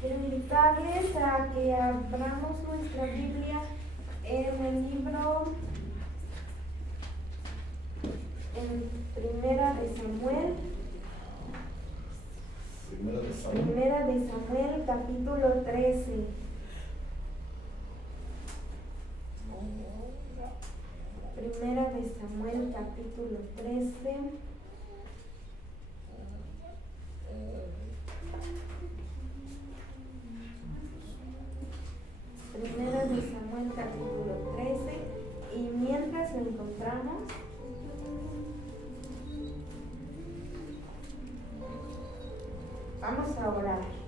Quiero invitarles a que abramos nuestra Biblia en el libro, en Primera de Samuel. Primera de Samuel, capítulo 13. Primera de Samuel, capítulo 13. Primera de Samuel, capítulo 13. Y mientras lo encontramos, vamos a orar.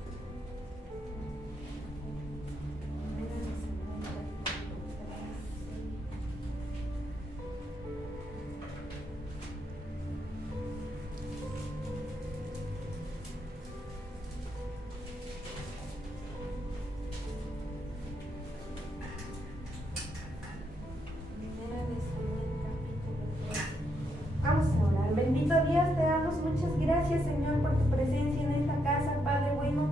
Bendito Dios, te damos muchas gracias, Señor, por tu presencia en esta casa, Padre bueno.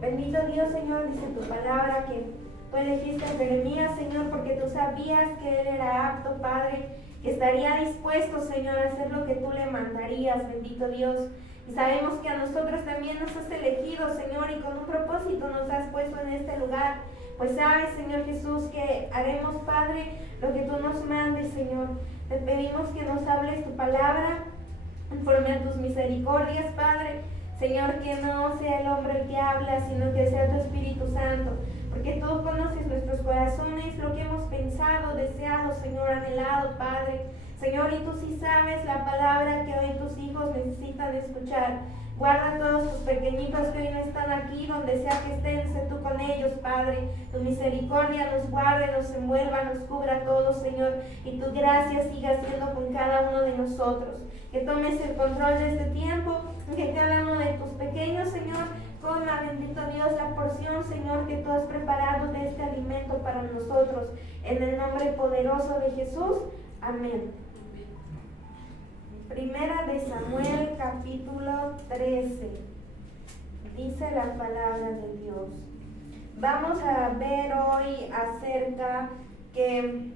Bendito Dios, Señor, dice tu palabra que tú elegiste a Jeremías, Señor, porque tú sabías que él era apto, Padre, que estaría dispuesto, Señor, a hacer lo que tú le mandarías, bendito Dios. Y sabemos que a nosotros también nos has elegido, Señor, y con un propósito nos has puesto en este lugar. Pues sabes, Señor Jesús, que haremos, Padre, lo que tú nos mandes, Señor. Te pedimos que nos hables tu palabra conforme a tus misericordias, Padre. Señor, que no sea el hombre el que habla, sino que sea tu Espíritu Santo. Porque tú conoces nuestros corazones, lo que hemos pensado, deseado, Señor, anhelado, Padre. Señor, y tú sí sabes la palabra que hoy tus hijos necesitan escuchar. Guarda a todos tus pequeñitos que hoy no están aquí, donde sea que estén, sé tú con ellos, Padre. Tu misericordia nos guarde, nos envuelva, nos cubra a todos, Señor. Y tu gracia siga siendo con cada uno de nosotros. Que tomes el control de este tiempo, que cada uno de tus pequeños, Señor, coma, bendito Dios, la porción, Señor, que tú has preparado de este alimento para nosotros. En el nombre poderoso de Jesús. Amén. Primera de Samuel, capítulo 13. Dice la palabra de Dios. Vamos a ver hoy acerca que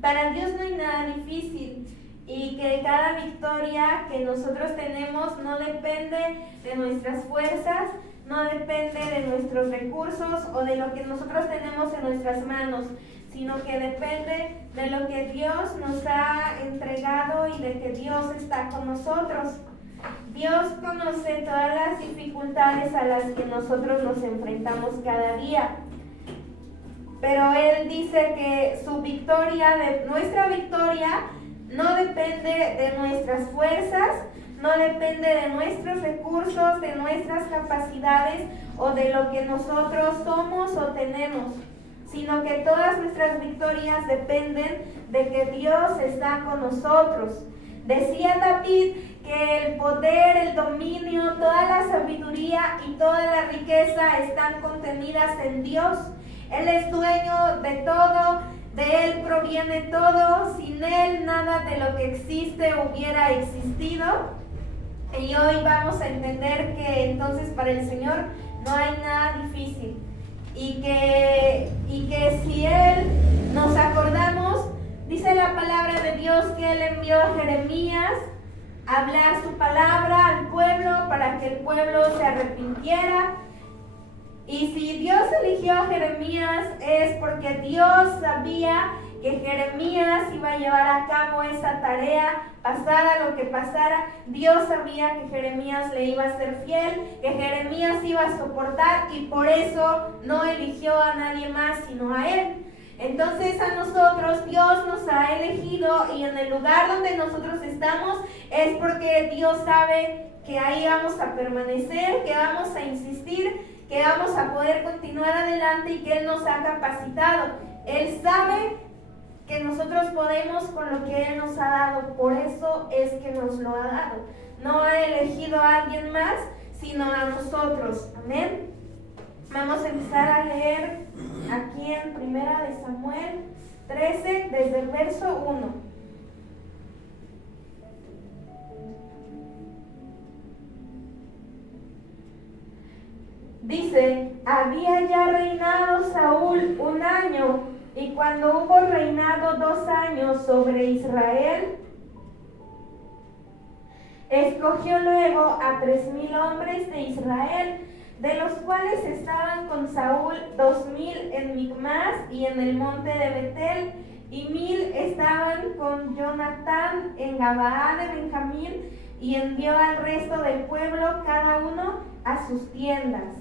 para Dios no hay nada difícil y que cada victoria que nosotros tenemos no depende de nuestras fuerzas, no depende de nuestros recursos o de lo que nosotros tenemos en nuestras manos, sino que depende de lo que Dios nos ha entregado y de que Dios está con nosotros. Dios conoce todas las dificultades a las que nosotros nos enfrentamos cada día, pero Él dice que su victoria, nuestra victoria, no depende de nuestras fuerzas, no depende de nuestros recursos, de nuestras capacidades o de lo que nosotros somos o tenemos, sino que todas nuestras victorias dependen de que Dios está con nosotros. Decía David que el poder, el dominio, toda la sabiduría y toda la riqueza están contenidas en Dios. Él es dueño de todo, de Él proviene todo, sin Él nada de lo que existe hubiera existido. Y hoy vamos a entender que entonces para el Señor no hay nada difícil. Y que si Él nos acordamos, dice la palabra de Dios que Él envió a Jeremías a hablar su palabra al pueblo para que el pueblo se arrepintiera. Y si Dios eligió a Jeremías es porque Dios sabía que Jeremías iba a llevar a cabo esa tarea, pasara lo que pasara. Dios sabía que Jeremías le iba a ser fiel, que Jeremías iba a soportar y por eso no eligió a nadie más sino a él. Entonces a nosotros Dios nos ha elegido y en el lugar donde nosotros estamos es porque Dios sabe que ahí vamos a permanecer, que vamos a insistir, que vamos a poder continuar adelante y que Él nos ha capacitado. Él sabe que nosotros podemos con lo que Él nos ha dado, por eso es que nos lo ha dado. No ha elegido a alguien más, sino a nosotros. Amén. Vamos a empezar a leer aquí en Primera de Samuel 13, desde el verso 1. Dice, había ya reinado Saúl 1 año, y cuando hubo reinado 2 años sobre Israel, escogió luego a 3,000 hombres de Israel, de los cuales estaban con Saúl 2,000 en Micmas y en el monte de Betel, y 1,000 estaban con Jonatán en Gabaa de Benjamín, y envió al resto del pueblo cada uno a sus tiendas.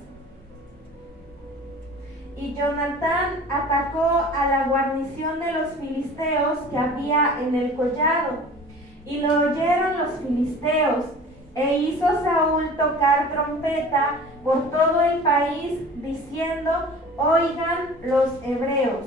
Y Jonatán atacó a la guarnición de los filisteos que había en el collado, y lo oyeron los filisteos, e hizo Saúl tocar trompeta por todo el país, diciendo, oigan los hebreos.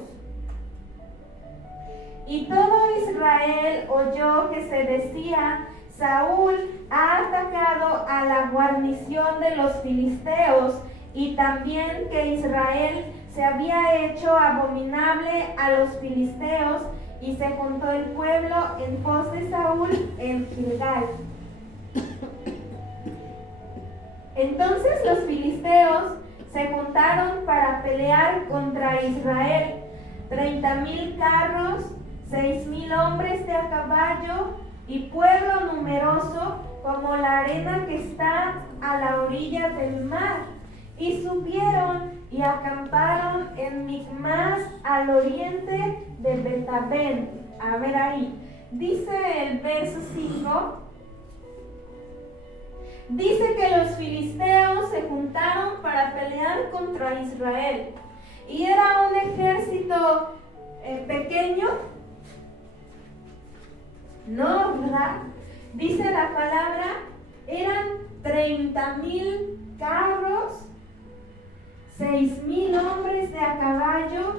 Y todo Israel oyó que se decía, Saúl ha atacado a la guarnición de los filisteos, y también que Israel se había hecho abominable a los filisteos, y se juntó el pueblo en pos de Saúl en Gilgal. Entonces los filisteos se juntaron para pelear contra Israel, 30,000 carros, 6,000 hombres de a caballo, y pueblo numeroso como la arena que está a la orilla del mar. Y subieron y acamparon en Micmas al oriente de Betabén. A ver ahí, dice el verso 5, dice que los filisteos se juntaron para pelear contra Israel. Y era un ejército pequeño. No, ¿verdad? Dice la palabra, eran 30,000 carros, 6,000 hombres de a caballo,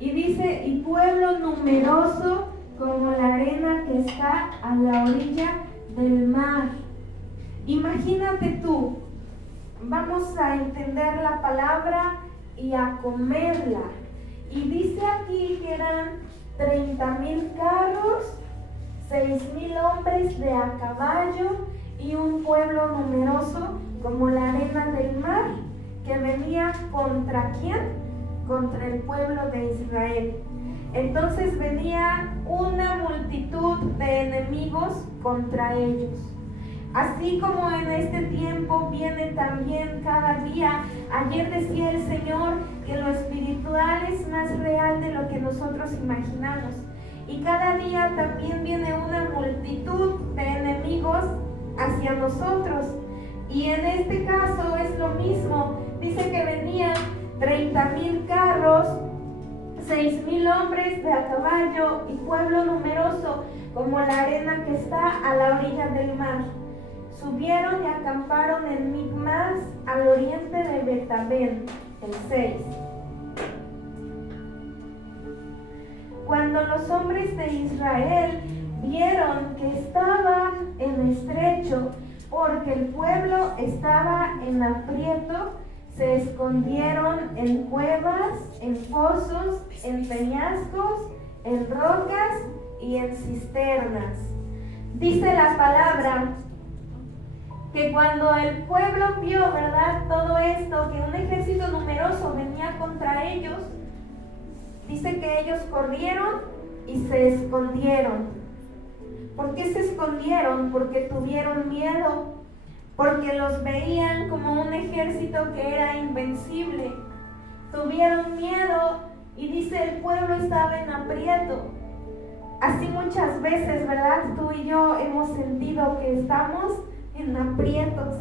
y dice, y pueblo numeroso como la arena que está a la orilla del mar. Imagínate tú, vamos a entender la palabra y a comerla. Y dice aquí que eran 30,000 carros, 6,000 hombres de a caballo y un pueblo numeroso como la arena del mar, que venía ¿contra quién? Contra el pueblo de Israel. Entonces venía una multitud de enemigos contra ellos. Así como en este tiempo viene también cada día. Ayer decía el Señor que lo espiritual es más real de lo que nosotros imaginamos. Y cada día también viene una multitud de enemigos hacia nosotros. Y en este caso es lo mismo. Dice que venían 30,000 carros, 6,000 hombres de a caballo y pueblo numeroso como la arena que está a la orilla del mar. Subieron y acamparon en Micmas al oriente de Betabén. El 6. Cuando los hombres de Israel vieron que estaban en estrecho, porque el pueblo estaba en aprieto, se escondieron en cuevas, en pozos, en peñascos, en rocas y en cisternas. Dice la palabra que cuando el pueblo vio, ¿verdad?, todo esto, que un ejército numeroso venía contra ellos, dice que ellos corrieron y se escondieron. ¿Por qué se escondieron? Porque tuvieron miedo, porque los veían como un ejército que era invencible. Tuvieron miedo y dice el pueblo estaba en aprieto. Así muchas veces, ¿verdad?, tú y yo hemos sentido que estamos en aprietos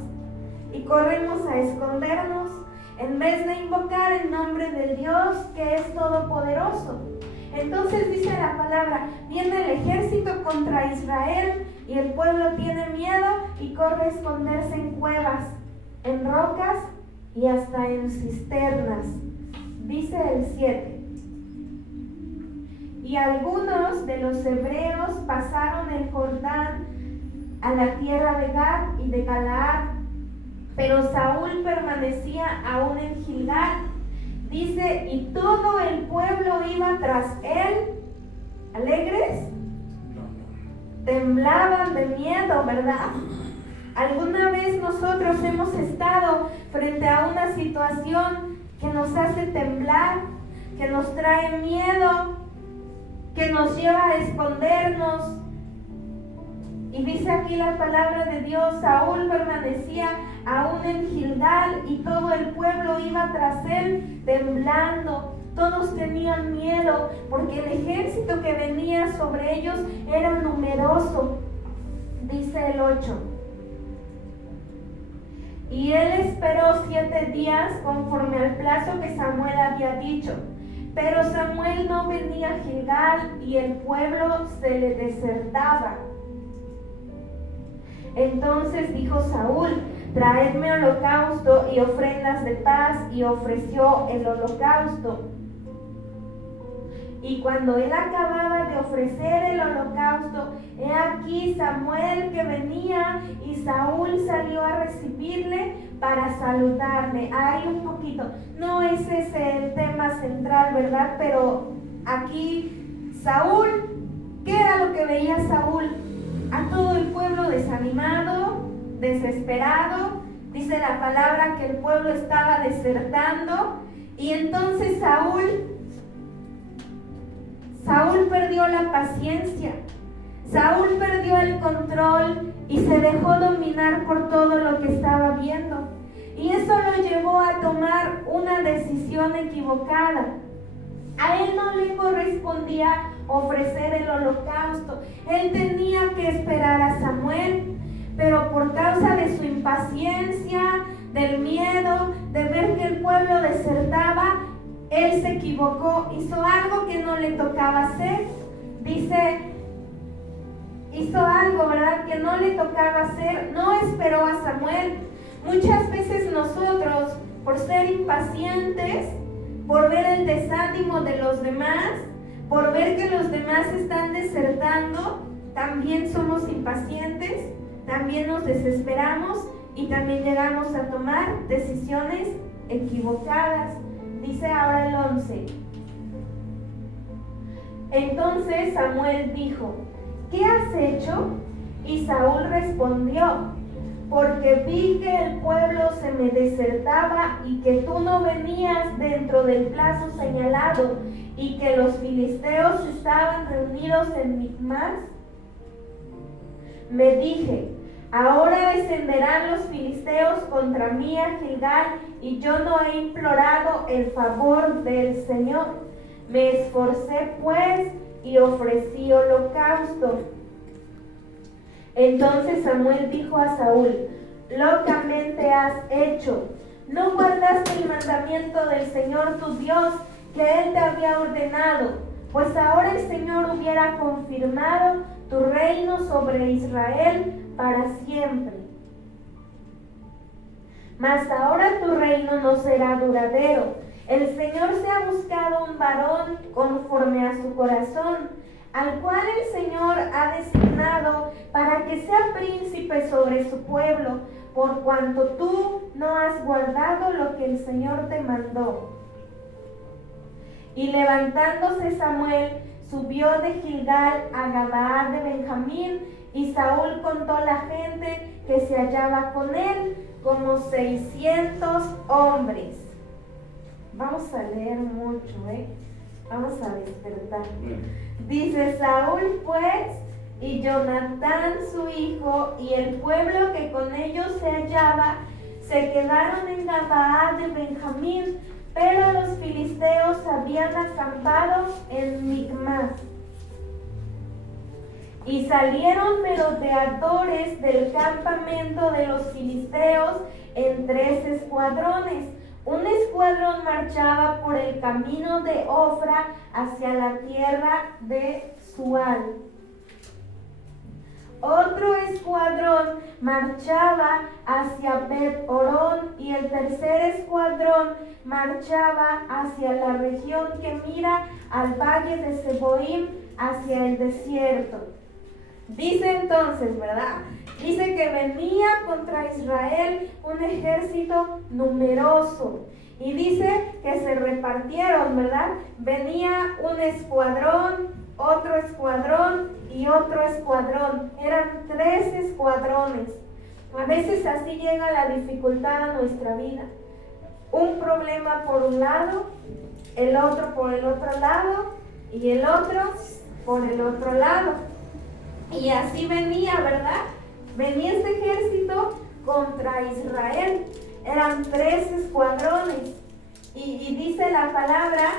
y corremos a escondernos en vez de invocar el nombre del Dios que es todopoderoso. Entonces dice la palabra, viene el ejército contra Israel y el pueblo tiene miedo y corre a esconderse en cuevas, en rocas y hasta en cisternas. Dice el 7. Y algunos de los hebreos pasaron el Jordán a la tierra de Gad y de Galaad, pero Saúl permanecía aún en Gilgal. Dice, y todo el pueblo iba tras él, alegres, temblaban de miedo, ¿verdad? ¿Alguna vez nosotros hemos estado frente a una situación que nos hace temblar, que nos trae miedo, que nos lleva a escondernos? Y dice aquí la palabra de Dios, Saúl permanecía aún en Gilgal y todo el pueblo iba tras él temblando. Todos tenían miedo porque el ejército que venía sobre ellos era numeroso. Dice el 8. Y él esperó 7 días conforme al plazo que Samuel había dicho. Pero Samuel no venía a Gilgal y el pueblo se le desertaba. Entonces dijo Saúl: traedme holocausto y ofrendas de paz, y ofreció el holocausto. Y cuando él acababa de ofrecer el holocausto, he aquí Samuel que venía, y Saúl salió a recibirle para saludarle. Ahí un poquito, no es ese el tema central, ¿verdad? Pero aquí Saúl, ¿qué era lo que veía Saúl? A todo el pueblo desanimado, desesperado. Dice la palabra que el pueblo estaba desertando, y entonces Saúl perdió la paciencia. Saúl perdió el control y se dejó dominar por todo lo que estaba viendo. Y eso lo llevó a tomar una decisión equivocada. A él no le correspondía ofrecer el holocausto. Él tenía que esperar a Samuel, pero por causa de su impaciencia, del miedo, de ver que el pueblo desertaba, él se equivocó, hizo algo que no le tocaba hacer. Dice, hizo algo, ¿verdad?, que no le tocaba hacer, no esperó a Samuel. Muchas veces nosotros, por ser impacientes, por ver el desánimo de los demás, por ver que los demás están desertando, también somos impacientes, también nos desesperamos y también llegamos a tomar decisiones equivocadas. Dice ahora el 11. Entonces Samuel dijo: ¿qué has hecho? Y Saúl respondió: porque vi que el pueblo se me desertaba y que tú no venías dentro del plazo señalado y que los filisteos estaban reunidos en Micmas. Me dije: ahora descenderán los filisteos contra mí a Gilgal, y yo no he implorado el favor del Señor. Me esforcé pues y ofrecí holocausto. Entonces Samuel dijo a Saúl: locamente has hecho. No guardaste el mandamiento del Señor tu Dios que Él te había ordenado, pues ahora el Señor hubiera confirmado tu reino sobre Israel para siempre. Mas ahora tu reino no será duradero. El Señor se ha buscado un varón conforme a su corazón, al cual el Señor ha designado para que sea príncipe sobre su pueblo, por cuanto tú no has guardado lo que el Señor te mandó. Y levantándose Samuel, subió de Gilgal a Gabaa de Benjamín, y Saúl contó la gente que se hallaba con él, como 600 hombres. Vamos a leer mucho, vamos a despertar. Dice: Saúl pues y Jonatán su hijo y el pueblo que con ellos se hallaba se quedaron en Gabaa de Benjamín, pero los filisteos habían acampado en Micmas. Y salieron merodeadores del campamento de los filisteos en 3 escuadrones. Un escuadrón marchaba por el camino de Ofra hacia la tierra de Sual. Otro escuadrón marchaba hacia Bet-Horón, y el tercer escuadrón marchaba hacia la región que mira al valle de Seboim, hacia el desierto. Dice entonces, ¿verdad? Dice que venía contra Israel un ejército numeroso. Y dice que se repartieron, ¿verdad? Venía un escuadrón, otro escuadrón y otro escuadrón. Eran 3 escuadrones. A veces así llega la dificultad a nuestra vida. Un problema por un lado, el otro por el otro lado y el otro por el otro lado. Y así venía, ¿verdad? Venía este ejército contra Israel. Eran 3 escuadrones. Y dice la palabra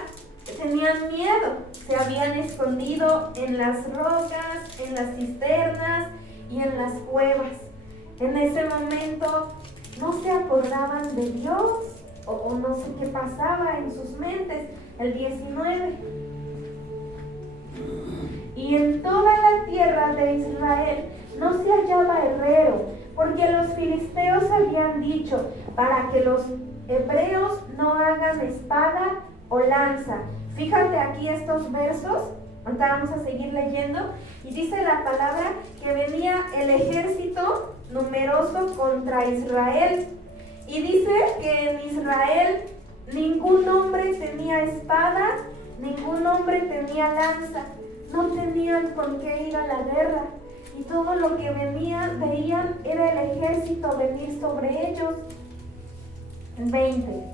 que tenían miedo. Se habían escondido en las rocas, en las cisternas y en las cuevas. En ese momento no se acordaban de Dios o no sé qué pasaba en sus mentes. El 19. Y en toda la tierra de Israel no se hallaba herrero, porque los filisteos habían dicho, para que los hebreos no hagan espada o lanza. Fíjate aquí estos versos, ahorita vamos a seguir leyendo, y dice la palabra que venía el ejército numeroso contra Israel. Y dice que en Israel ningún hombre tenía espada, ningún hombre tenía lanza. No tenían con qué ir a la guerra. Y todo lo que veían era el ejército venir sobre ellos. 20.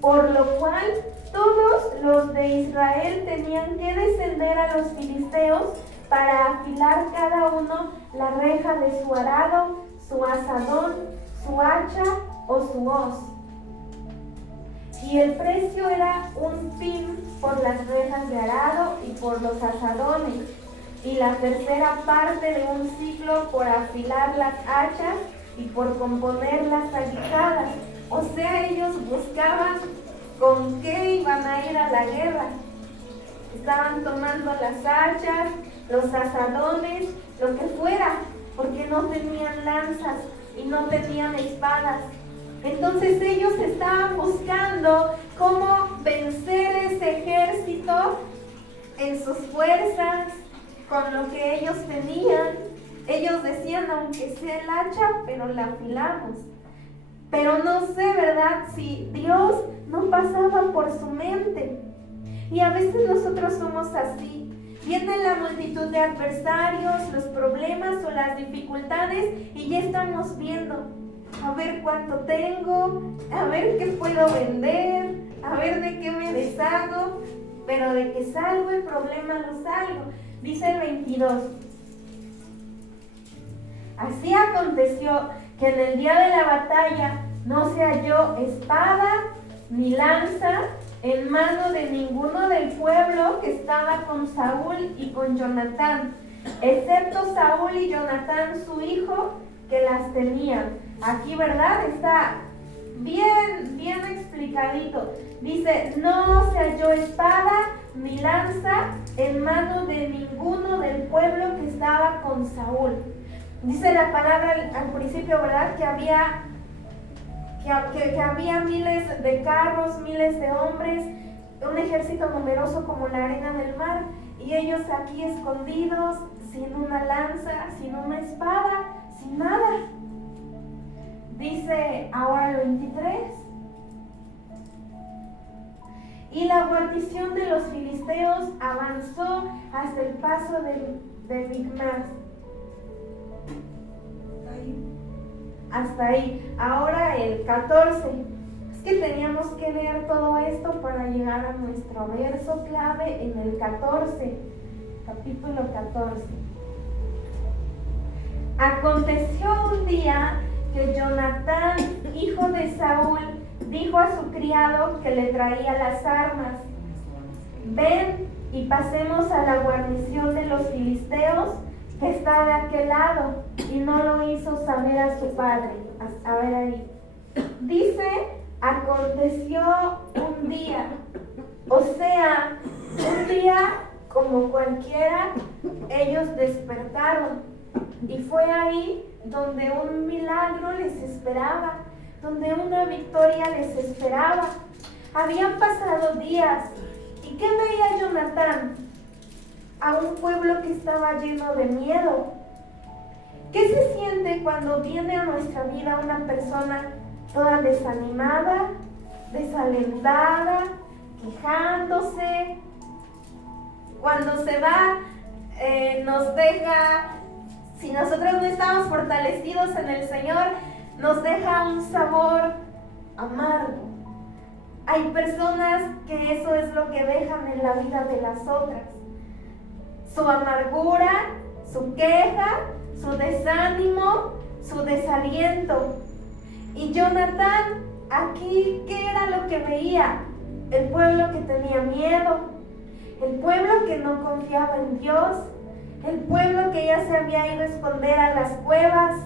Por lo cual todos los de Israel tenían que descender a los filisteos para afilar cada uno la reja de su arado, su azadón, su hacha o su hoz. Y el precio era un pin por las rejas de arado y por los azadones, y la tercera parte de un siclo por afilar las hachas y por componer las aguijadas. O sea, ellos buscaban con qué iban a ir a la guerra. Estaban tomando las hachas, los azadones, lo que fuera, porque no tenían lanzas y no tenían espadas. Entonces ellos estaban buscando cómo vencer ese ejército en sus fuerzas, con lo que ellos tenían. Ellos decían, aunque sea el hacha, pero la afilamos. Pero no sé, ¿verdad?, si Dios no pasaba por su mente. Y a veces nosotros somos así. Viene la multitud de adversarios, los problemas o las dificultades, y ya estamos viendo, a ver cuánto tengo, a ver qué puedo vender, a ver de qué me deshago, pero de que salgo el problema lo salgo. Dice el 22. Así aconteció que en el día de la batalla no se halló espada ni lanza en mano de ninguno del pueblo que estaba con Saúl y con Jonatán, excepto Saúl y Jonatán su hijo, que las tenían. Aquí, ¿verdad?, está bien explicadito. Dice, no se halló espada ni lanza en mano de ninguno del pueblo que estaba con Saúl. Dice la palabra al principio, ¿verdad?, que había miles de carros, miles de hombres, un ejército numeroso como la arena del mar, y ellos aquí escondidos, sin una lanza, sin una espada, sin nada. Dice ahora el 23. Y la guarnición de los filisteos avanzó hasta el paso de Micmas. Hasta ahí. Ahora el 14. Es que teníamos que leer todo esto para llegar a nuestro verso clave en el 14. Capítulo 14. Aconteció un día que Jonatán, hijo de Saúl, dijo a su criado que le traía las armas: ven y pasemos a la guarnición de los filisteos que está de aquel lado. Y no lo hizo saber a su padre. A ver ahí. Dice, aconteció un día. O sea, un día como cualquiera, ellos despertaron. Y fue ahí donde un milagro les esperaba, donde una victoria les esperaba. Habían pasado días. ¿Y qué veía Jonatán? A un pueblo que estaba lleno de miedo. ¿Qué se siente cuando viene a nuestra vida una persona toda desanimada, desalentada, quejándose? Cuando se va, nos deja Si nosotros no estamos fortalecidos en el Señor, nos deja un sabor amargo. Hay personas que eso es lo que dejan en la vida de las otras. Su amargura, su queja, su desánimo, su desaliento. Y Jonatán, aquí, ¿qué era lo que veía? El pueblo que tenía miedo, el pueblo que no confiaba en Dios, el pueblo que ya se había ido a esconder a las cuevas.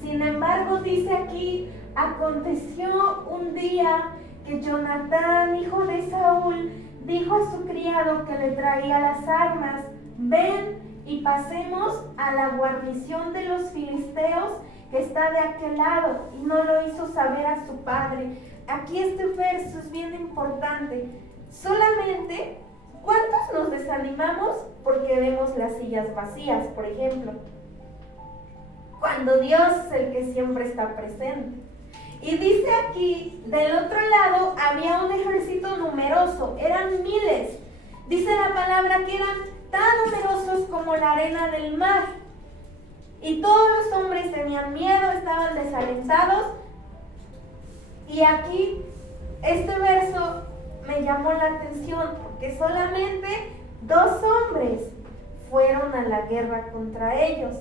Sin embargo, dice aquí, aconteció un día que Jonatán, hijo de Saúl, dijo a su criado que le traía las armas: ven y pasemos a la guarnición de los filisteos que está de aquel lado. Y no lo hizo saber a su padre. Aquí este verso es bien importante. Solamente, ¿cuántos nos desanimamos porque vemos las sillas vacías, por ejemplo? Cuando Dios es el que siempre está presente. Y dice aquí, del otro lado había un ejército numeroso, eran miles. Dice la palabra que eran tan numerosos como la arena del mar. Y todos los hombres tenían miedo, estaban desalentados. Y aquí, este verso me llamó la atención porque solamente 2 hombres fueron a la guerra contra ellos.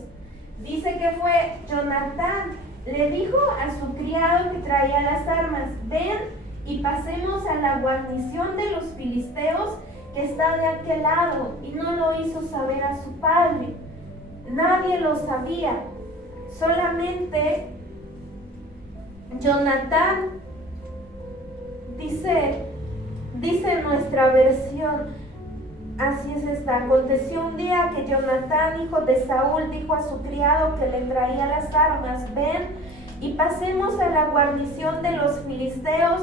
Dice que fue Jonatán. Le dijo a su criado que traía las armas: ven y pasemos a la guarnición de los filisteos que está de aquel lado. Y no lo hizo saber a su padre. Nadie lo sabía. Solamente Jonatán. Dice nuestra versión, así es esta: aconteció un día que Jonatán, hijo de Saúl, dijo a su criado que le traía las armas: ven y pasemos a la guarnición de los filisteos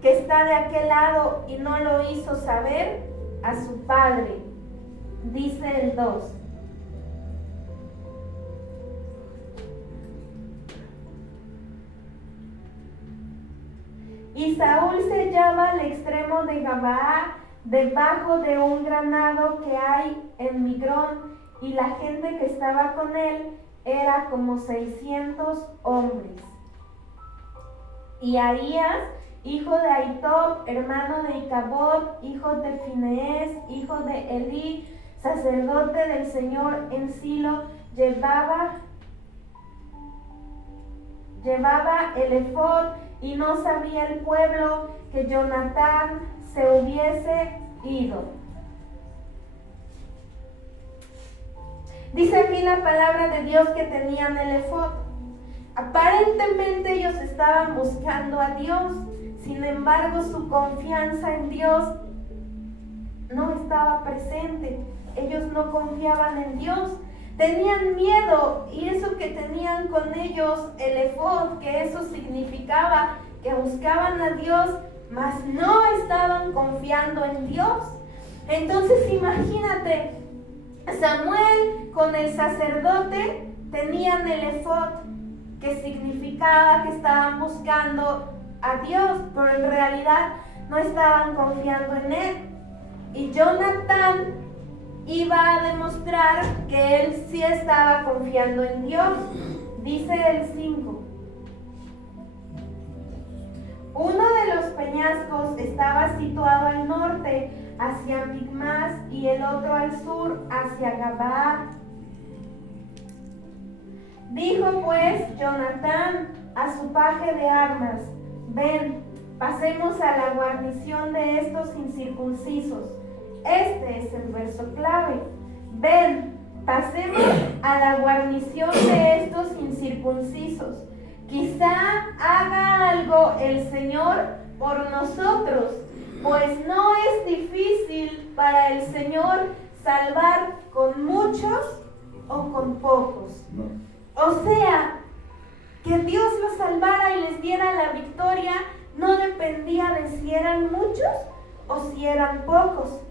que está de aquel lado. Y no lo hizo saber a su padre. Dice el 2. Y Saúl se hallaba al extremo de Gabaa, debajo de un granado que hay en Migrón, y la gente que estaba con él era como 600 hombres. Y Ahías, hijo de Ahitob, hermano de Icabod, hijo de Finees, hijo de Elí, sacerdote del Señor en Silo, llevaba el efod. Y no sabía el pueblo que Jonatán se hubiese ido. Dice aquí la palabra de Dios que tenían el efod. Aparentemente ellos estaban buscando a Dios. Sin embargo, su confianza en Dios no estaba presente. Ellos no confiaban en Dios. Tenían miedo, y eso que tenían con ellos, el efod, que eso significaba que buscaban a Dios, mas no estaban confiando en Dios. Entonces imagínate, Samuel con el sacerdote tenían el efod, que significaba que estaban buscando a Dios, pero en realidad no estaban confiando en él. Y Jonatán iba a demostrar que él sí estaba confiando en Dios. Dice el 5. Uno de los peñascos estaba situado al norte, hacia Micmas, y el otro al sur, hacia Gabaa. Dijo pues Jonatán a su paje de armas: ven, pasemos a la guarnición de estos incircuncisos. Este es el verso clave. Ven, pasemos a la guarnición de estos incircuncisos. Quizá haga algo el Señor por nosotros, pues no es difícil para el Señor salvar con muchos o con pocos. O sea, que Dios los salvara y les diera la victoria no dependía de si eran muchos o si eran pocos.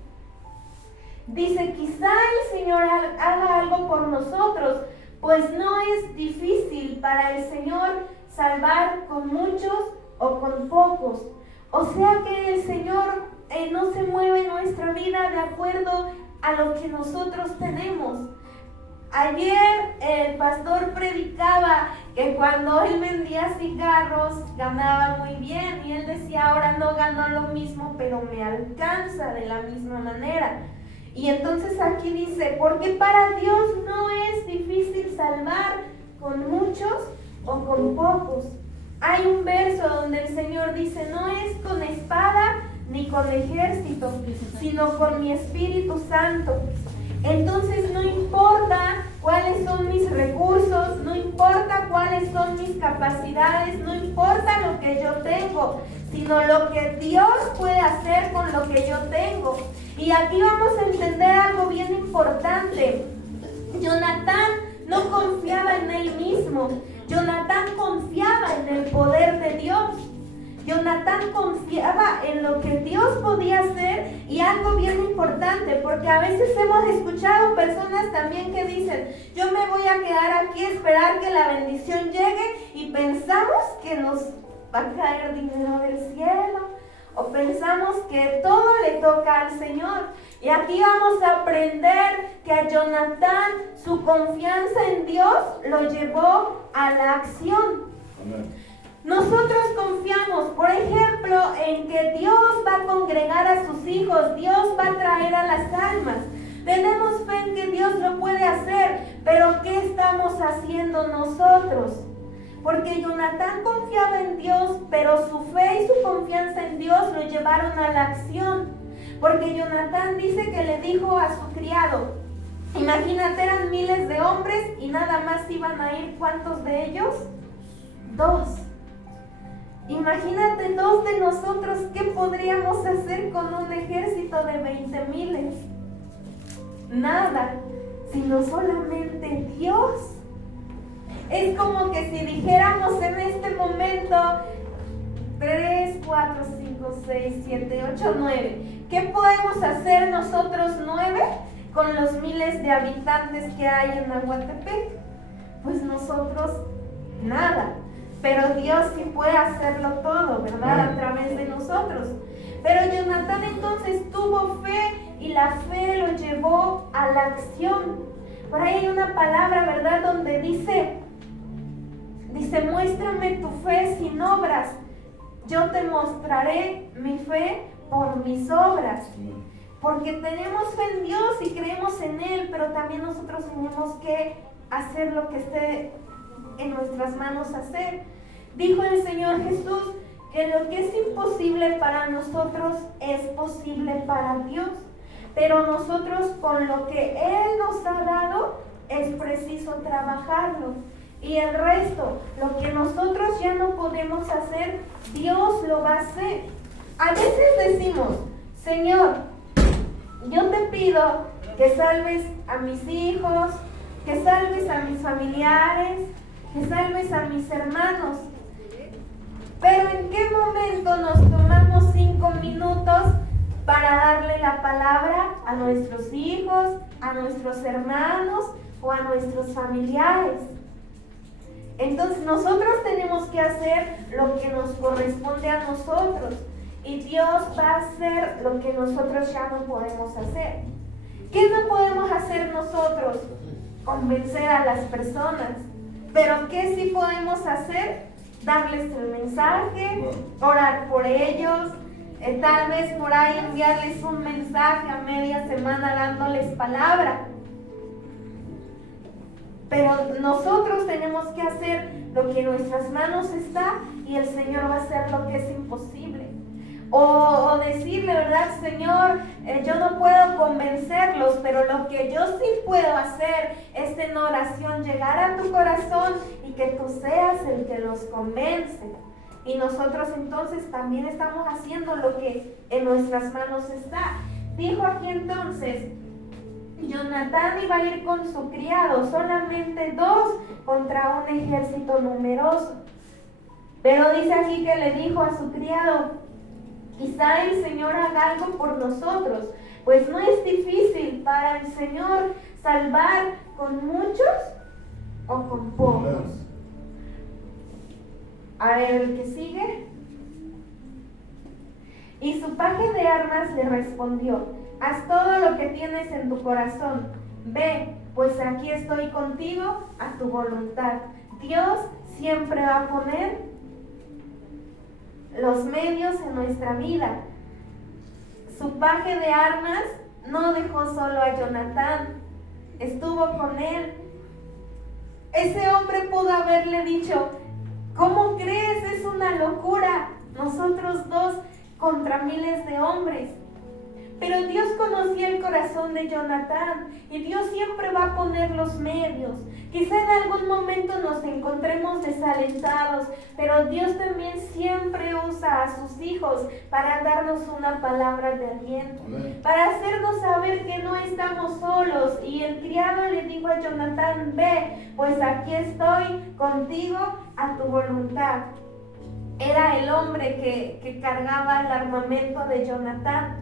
Dice, quizá el Señor haga algo por nosotros, pues no es difícil para el Señor salvar con muchos o con pocos. O sea que el Señor no se mueve en nuestra vida de acuerdo a lo que nosotros tenemos. Ayer el pastor predicaba que cuando él vendía cigarros ganaba muy bien y él decía, ahora no gano lo mismo, pero me alcanza de la misma manera. Y entonces aquí dice, porque para Dios no es difícil salvar con muchos o con pocos. Hay un verso donde el Señor dice, no es con espada ni con ejército, sino con mi Espíritu Santo. Entonces no importa cuáles son mis recursos, no importa cuáles son mis capacidades, no importa lo que yo tengo, sino lo que Dios puede hacer con lo que yo tengo. Y aquí vamos a entender algo bien importante. Jonatán no confiaba en él mismo, Jonatán confiaba en el poder de Dios. Jonatán confiaba en lo que Dios podía hacer, y algo bien importante, porque a veces hemos escuchado personas también que dicen, yo me voy a quedar aquí a esperar que la bendición llegue, y pensamos que nos va a caer dinero del cielo, o pensamos que todo le toca al Señor. Y aquí vamos a aprender que a Jonatán su confianza en Dios lo llevó a la acción. Amén. Nosotros confiamos, por ejemplo, en que Dios va a congregar a sus hijos, Dios va a traer a las almas. Tenemos fe en que Dios lo puede hacer, pero ¿qué estamos haciendo nosotros? Porque Jonatán confiaba en Dios, pero su fe y su confianza en Dios lo llevaron a la acción. Porque Jonatán dice que le dijo a su criado, imagínate, eran miles de hombres y nada más iban a ir, ¿cuántos de ellos? 2. Imagínate 2 de nosotros, ¿qué podríamos hacer con un ejército de 20,000? Nada, sino solamente Dios. Es como que si dijéramos en este momento 3, 4, 5, 6, 7, 8, 9. ¿Qué podemos hacer nosotros 9 con los miles de habitantes que hay en Aguatepec? Pues nosotros nada. Pero Dios sí puede hacerlo todo, ¿verdad? A través de nosotros. Pero Jonatán entonces tuvo fe, y la fe lo llevó a la acción. Por ahí hay una palabra, ¿verdad? Donde dice, muéstrame tu fe sin obras. Yo te mostraré mi fe por mis obras. Porque tenemos fe en Dios y creemos en Él, pero también nosotros tenemos que hacer lo que esté en nuestras manos hacer. Dijo el Señor Jesús que lo que es imposible para nosotros es posible para Dios, pero nosotros con lo que Él nos ha dado es preciso trabajarlo, y el resto, lo que nosotros ya no podemos hacer, Dios lo va a hacer. A veces decimos, Señor, yo te pido que salves a mis hijos, que salves a mis familiares, que salves a mis hermanos. Pero ¿en qué momento nos tomamos 5 minutos para darle la palabra a nuestros hijos, a nuestros hermanos o a nuestros familiares? Entonces nosotros tenemos que hacer lo que nos corresponde a nosotros, y Dios va a hacer lo que nosotros ya no podemos hacer. ¿Qué no podemos hacer nosotros? Convencer a las personas. Pero ¿qué sí podemos hacer? Darles el mensaje, orar por ellos, tal vez por ahí enviarles un mensaje a media semana dándoles palabra. Pero nosotros tenemos que hacer lo que en nuestras manos está, y el Señor va a hacer lo que es imposible. O decirle, ¿verdad, Señor? Yo no puedo convencerlos, pero lo que yo sí puedo hacer es en oración llegar a tu corazón y que tú seas el que los convence. Y nosotros entonces también estamos haciendo lo que en nuestras manos está. Dijo aquí entonces, Jonatán iba a ir con su criado, solamente 2 contra un ejército numeroso. Pero dice aquí que le dijo a su criado, quizá el Señor haga algo por nosotros, pues no es difícil para el Señor salvar con muchos o con pocos. A ver, el que sigue. Y su paje de armas le respondió, haz todo lo que tienes en tu corazón, ve, pues aquí estoy contigo a tu voluntad. Dios siempre va a poner los medios en nuestra vida. Su paje de armas no dejó solo a Jonatán, estuvo con él. Ese hombre pudo haberle dicho: ¿cómo crees? Es una locura. Nosotros dos contra miles de hombres. Pero Dios conocía el corazón de Jonatán y Dios siempre va a poner los medios. Quizá en algún momento nos encontremos desalentados, pero Dios también siempre usa a sus hijos para darnos una palabra de aliento, para hacernos saber que no estamos solos. Y el criado le dijo a Jonatán: ve, pues aquí estoy contigo a tu voluntad. Era el hombre que cargaba el armamento de Jonatán.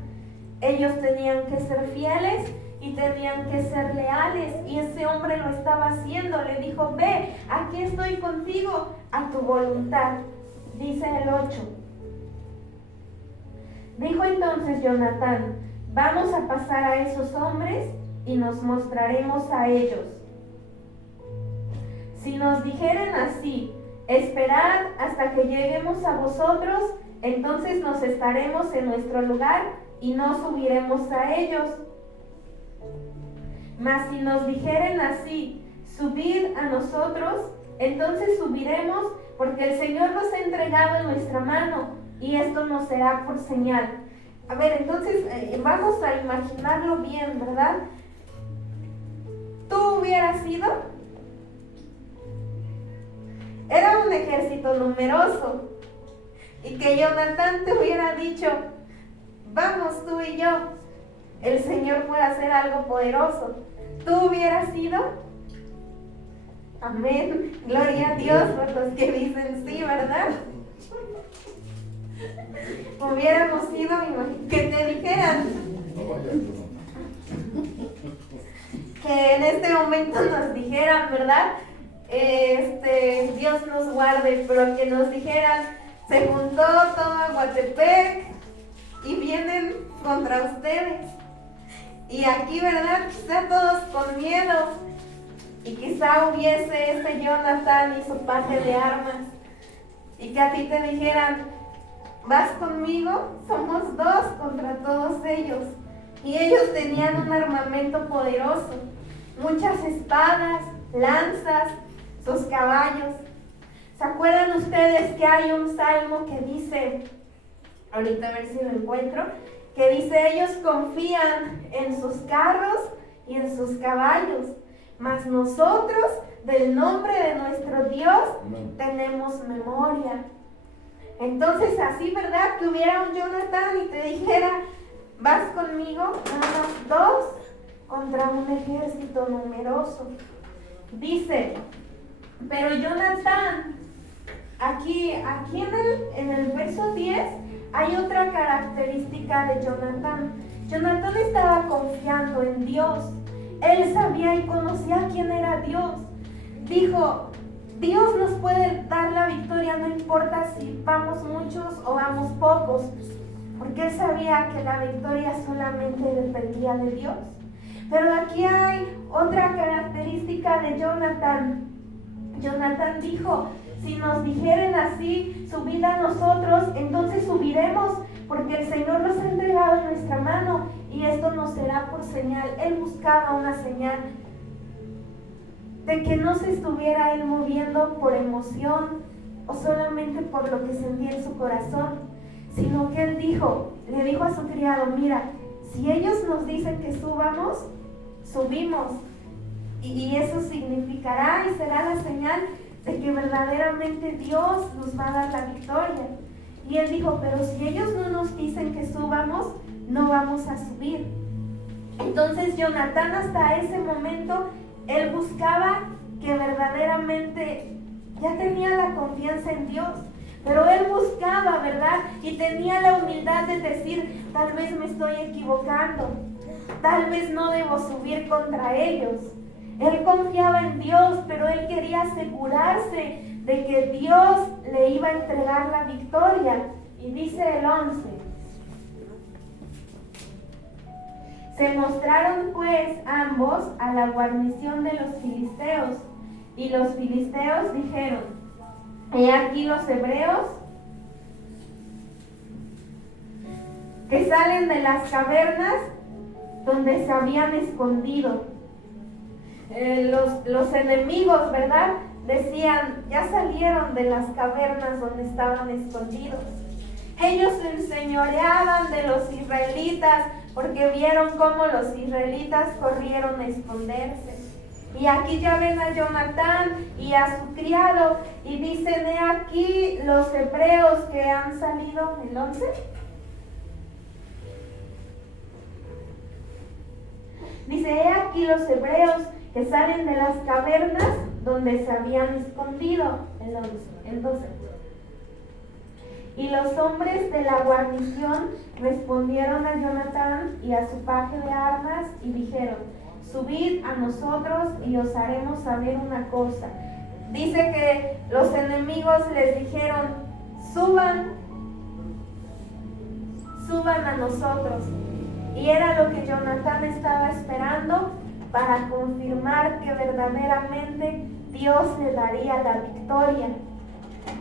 Ellos tenían que ser fieles y tenían que ser leales, y ese hombre lo estaba haciendo. Le dijo: ve, aquí estoy contigo a tu voluntad. Dice el 8. Dijo entonces Jonatán: vamos a pasar a esos hombres y nos mostraremos a ellos. Si nos dijeren así: esperad hasta que lleguemos a vosotros, entonces nos estaremos en nuestro lugar y no subiremos a ellos. Mas si nos dijeren así: subid a nosotros, entonces subiremos, porque el Señor nos ha entregado en nuestra mano, y esto nos será por señal. A ver, entonces vamos a imaginarlo bien, ¿verdad? ¿Tú hubieras ido? Era un ejército numeroso, y que Jonatán te hubiera dicho: vamos tú y yo, el Señor puede hacer algo poderoso. ¿Tú hubieras ido? Amén, gloria a Dios por los que dicen sí, ¿verdad? Hubiéramos ido, que te dijeran que en este momento nos dijeran, ¿verdad? Dios nos guarde, pero que nos dijeran: se juntó todo Aguatepec y vienen contra ustedes. Y aquí, ¿verdad? Quizá todos con miedo. Y quizá hubiese ese Jonatán y su paje de armas. Y que a ti te dijeran: ¿vas conmigo? Somos dos contra todos ellos. Y ellos tenían un armamento poderoso. Muchas espadas, lanzas, sus caballos. ¿Se acuerdan ustedes que hay un salmo que dice, ahorita a ver si lo encuentro, que dice: ellos confían en sus carros y en sus caballos, mas nosotros del nombre de nuestro Dios tenemos memoria? Entonces así, ¿verdad? Que hubiera un Jonatán y te dijera: vas conmigo, vamos dos contra un ejército numeroso. Dice: pero Jonatán, aquí en el verso 10 hay otra característica de Jonatán. Jonatán estaba confiando en Dios. Él sabía y conocía quién era Dios. Dijo: Dios nos puede dar la victoria, no importa si vamos muchos o vamos pocos, porque él sabía que la victoria solamente dependía de Dios. Pero aquí hay otra característica de Jonatán. Jonatán dijo: si nos dijeren así, subid a nosotros, entonces subiremos, porque el Señor nos ha entregado en nuestra mano, y esto nos será por señal. Él buscaba una señal de que no se estuviera él moviendo por emoción o solamente por lo que sentía en su corazón, sino que él le dijo a su criado: mira, si ellos nos dicen que subamos, subimos, y eso significará y será la señal de que verdaderamente Dios nos va a dar la victoria. Y él dijo: pero si ellos no nos dicen que subamos, no vamos a subir. Entonces Jonatán, hasta ese momento, él buscaba que verdaderamente ya tenía la confianza en Dios, pero él buscaba, ¿verdad? Y tenía la humildad de decir: tal vez me estoy equivocando, tal vez no debo subir contra ellos. Él confiaba en Dios, pero él quería asegurarse de que Dios le iba a entregar la victoria. Y dice el 11: Se mostraron pues ambos a la guarnición de los filisteos, y los filisteos dijeron: he aquí los hebreos que salen de las cavernas donde se habían escondido. Los enemigos, ¿verdad? Decían: ya salieron de las cavernas donde estaban escondidos. Ellos se enseñoreaban de los israelitas porque vieron cómo los israelitas corrieron a esconderse. Y aquí ya ven a Jonatán y a su criado y dicen: he aquí los hebreos que han salido. ¿El 11? Dice: he aquí los hebreos que salen de las cavernas donde se habían escondido. El 12. Y los hombres de la guarnición respondieron a Jonatán y a su paje de armas y dijeron: subid a nosotros y os haremos saber una cosa. Dice que los enemigos les dijeron: suban a nosotros. Y era lo que Jonatán estaba esperando para confirmar que verdaderamente Dios le daría la victoria.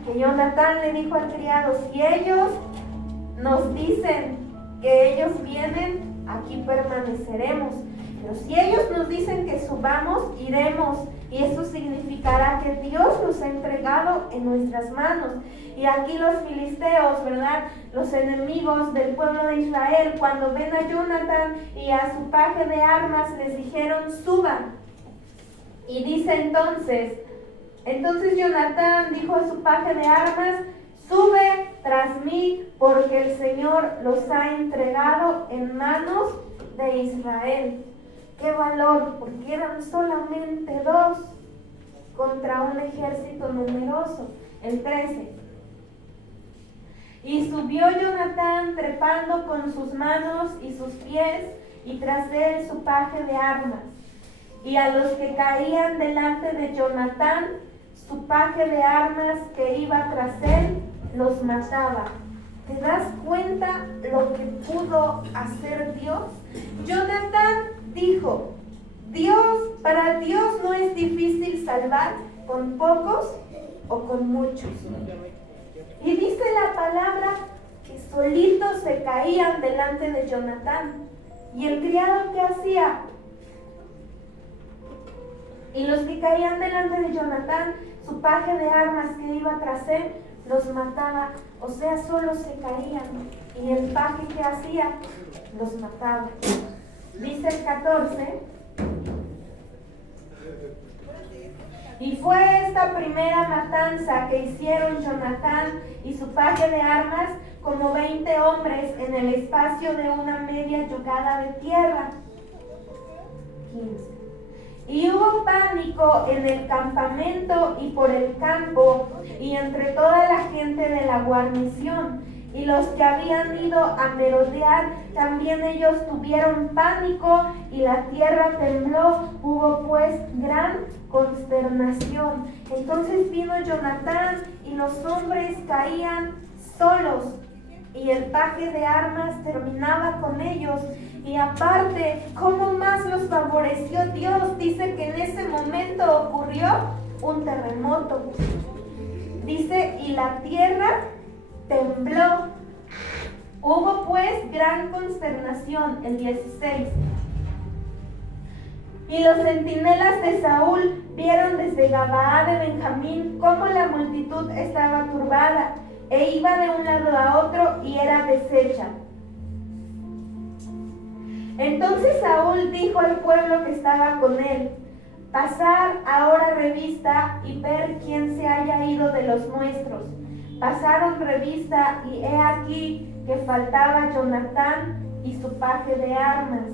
Que Jonatán le dijo al criado: si ellos nos dicen que ellos vienen, aquí permaneceremos. Pero si ellos nos dicen que subamos, iremos. Y eso significará que Dios los ha entregado en nuestras manos. Y aquí los filisteos, ¿verdad? Los enemigos del pueblo de Israel, cuando ven a Jonatán y a su paje de armas, les dijeron: suban. Y dice entonces Jonatán dijo a su paje de armas: sube tras mí, porque el Señor los ha entregado en manos de Israel. ¡Qué valor! Porque eran solamente 2 contra un ejército numeroso. El 13. Y subió Jonatán trepando con sus manos y sus pies, y tras él su paje de armas. Y a los que caían delante de Jonatán, su paje de armas que iba tras él, los mataba. ¿Te das cuenta lo que pudo hacer Dios? Jonatán dijo: para Dios no es difícil salvar con pocos o con muchos. Y dice la palabra que solitos se caían delante de Jonatán. ¿Y el criado qué hacía? Y los que caían delante de Jonatán, su paje de armas que iba tras él, los mataba. O sea, solo se caían. Y el paje que hacía, los mataba. Dice el 14: y fue esta primera matanza que hicieron Jonatán y su paje de armas como 20 hombres en el espacio de una media yugada de tierra. 15. Y hubo pánico en el campamento y por el campo y entre toda la gente de la guarnición. Y los que habían ido a merodear, también ellos tuvieron pánico y la tierra tembló. Hubo pues gran consternación. Entonces vino Jonatán y los hombres caían solos y el paje de armas terminaba con ellos. Y aparte, ¿cómo más los favoreció Dios? Dice que en ese momento ocurrió un terremoto. Dice: y la tierra tembló. Hubo pues gran consternación. El 16. Y los centinelas de Saúl vieron desde Gabaa de Benjamín cómo la multitud estaba turbada e iba de un lado a otro y era deshecha. Entonces Saúl dijo al pueblo que estaba con él: pasar ahora revista y ver quién se haya ido de los nuestros. Pasaron revista y he aquí que faltaba Jonatán y su paje de armas.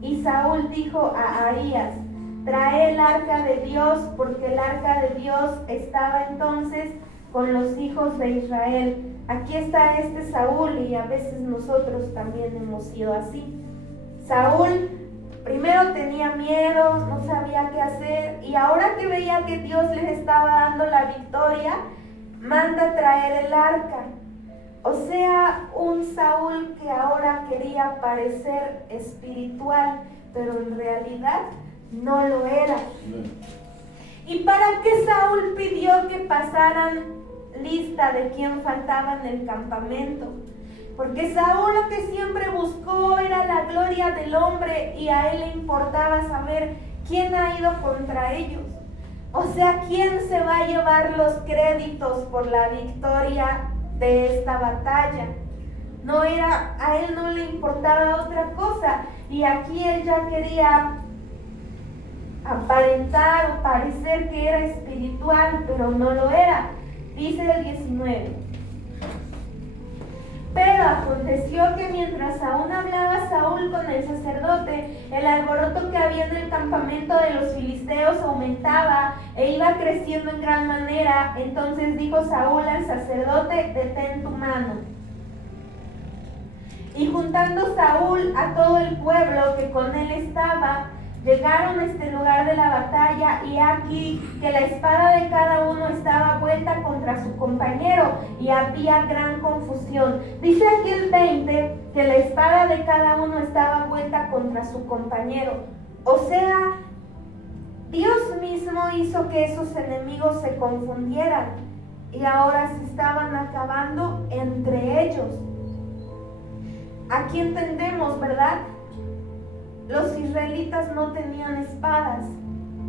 Y Saúl dijo a Ahías: trae el arca de Dios, porque el arca de Dios estaba entonces con los hijos de Israel. Aquí está este Saúl, y a veces nosotros también hemos sido así. Saúl primero tenía miedo, no sabía qué hacer, y ahora que veía que Dios les estaba dando la victoria, manda traer el arca. O sea, un Saúl que ahora quería parecer espiritual, pero en realidad no lo era. ¿Y para qué Saúl pidió que pasaran lista de quién faltaba en el campamento? Porque Saúl lo que siempre buscó era la gloria del hombre y a él le importaba saber quién ha ido contra ellos. O sea, quién se va a llevar los créditos por la victoria de esta batalla. A él no le importaba otra cosa. Y aquí él ya quería aparentar o parecer que era espiritual, pero no lo era. Dice el 19. Pero aconteció que mientras aún hablaba Saúl con el sacerdote, el alboroto que había en el campamento de los filisteos aumentaba e iba creciendo en gran manera. Entonces dijo Saúl al sacerdote: detén tu mano. Y juntando Saúl a todo el pueblo que con él estaba, llegaron a este lugar de la batalla, y aquí que la espada de cada uno estaba vuelta contra su compañero, y había gran confusión. Dice aquí el 20 que la espada de cada uno estaba vuelta contra su compañero. O sea, Dios mismo hizo que esos enemigos se confundieran, y ahora se estaban acabando entre ellos. Aquí entendemos, ¿verdad? Los israelitas no tenían espadas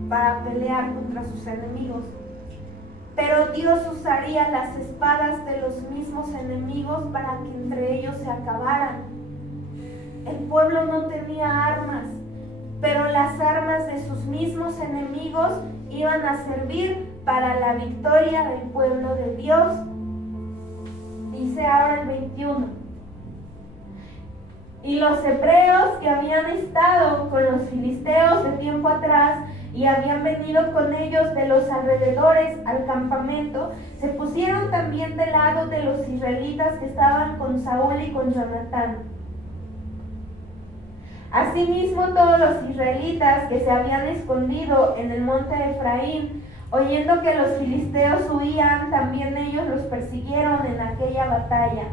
para pelear contra sus enemigos, pero Dios usaría las espadas de los mismos enemigos para que entre ellos se acabaran. El pueblo no tenía armas, pero las armas de sus mismos enemigos iban a servir para la victoria del pueblo de Dios. Dice ahora el 21. Y los hebreos que habían estado con los filisteos de tiempo atrás y habían venido con ellos de los alrededores al campamento, se pusieron también del lado de los israelitas que estaban con Saúl y con Jonatán. Asimismo, todos los israelitas que se habían escondido en el monte de Efraín, oyendo que los filisteos huían, también ellos los persiguieron en aquella batalla.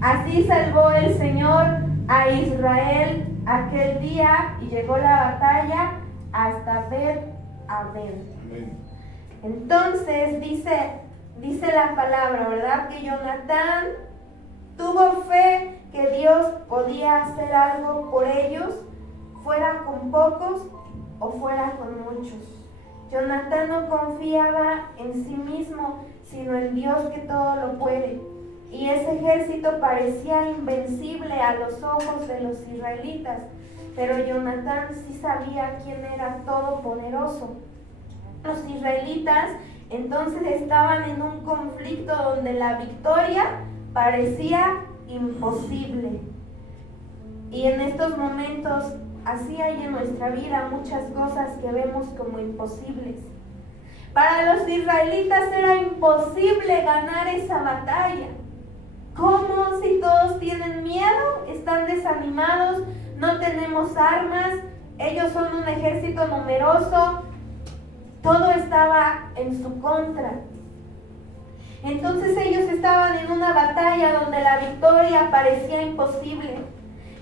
Así salvó el Señor a Israel aquel día, y llegó la batalla hasta Bet-Aven. Entonces dice la palabra, ¿verdad? Que Jonatán tuvo fe que Dios podía hacer algo por ellos, fuera con pocos o fuera con muchos. Jonatán no confiaba en sí mismo, sino en Dios que todo lo puede. Y ese ejército parecía invencible a los ojos de los israelitas, pero Jonatán sí sabía quién era todopoderoso. Los israelitas entonces estaban en un conflicto donde la victoria parecía imposible. Y en estos momentos, así hay en nuestra vida muchas cosas que vemos como imposibles. Para los israelitas era imposible ganar esa batalla. ¿Cómo? Si todos tienen miedo, están desanimados, no tenemos armas, ellos son un ejército numeroso, todo estaba en su contra. Entonces ellos estaban en una batalla donde la victoria parecía imposible.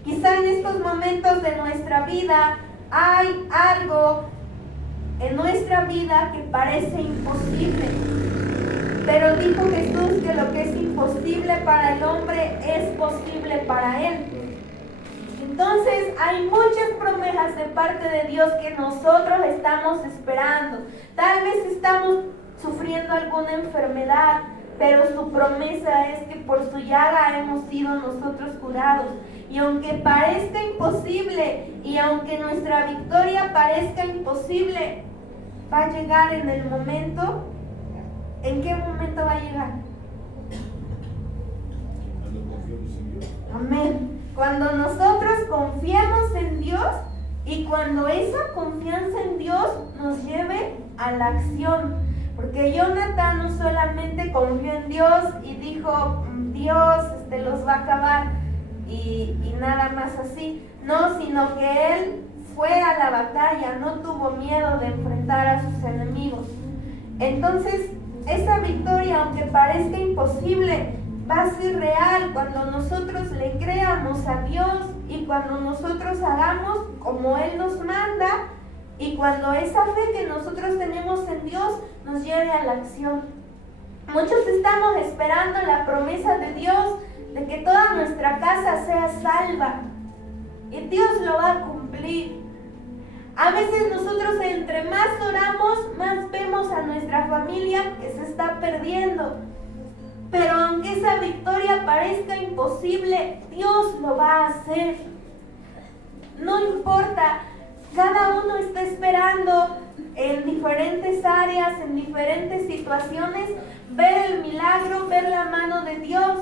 Quizá en estos momentos de nuestra vida hay algo en nuestra vida que parece imposible. Pero dijo Jesús que lo que es imposible para el hombre es posible para él. Entonces hay muchas promesas de parte de Dios que nosotros estamos esperando. Tal vez estamos sufriendo alguna enfermedad, pero su promesa es que por su llaga hemos sido nosotros curados. Y aunque parezca imposible, y aunque nuestra victoria parezca imposible, va a llegar en el momento. ¿En qué momento va a llegar? Amén. Cuando nosotros confiamos en Dios y cuando esa confianza en Dios nos lleve a la acción. Porque Jonatán no solamente confió en Dios y dijo, Dios los va a acabar y nada más así. No, sino que él fue a la batalla, no tuvo miedo de enfrentar a sus enemigos. Entonces, esa victoria, aunque parezca imposible, va a ser real cuando nosotros le creamos a Dios y cuando nosotros hagamos como Él nos manda y cuando esa fe que nosotros tenemos en Dios nos lleve a la acción. Muchos estamos esperando la promesa de Dios de que toda nuestra casa sea salva y Dios lo va a cumplir. A veces nosotros entre más oramos, más vemos a nuestra familia que se está perdiendo. Pero aunque esa victoria parezca imposible, Dios lo va a hacer. No importa, cada uno está esperando en diferentes áreas, en diferentes situaciones, ver el milagro, ver la mano de Dios.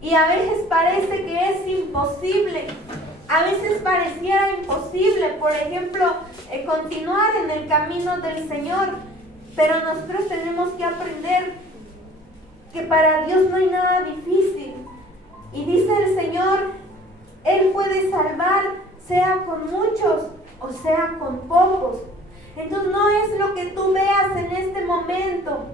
Y a veces parece que es imposible. A veces pareciera imposible, por ejemplo, continuar en el camino del Señor. Pero nosotros tenemos que aprender que para Dios no hay nada difícil. Y dice el Señor, Él puede salvar, sea con muchos o sea con pocos. Entonces no es lo que tú veas en este momento,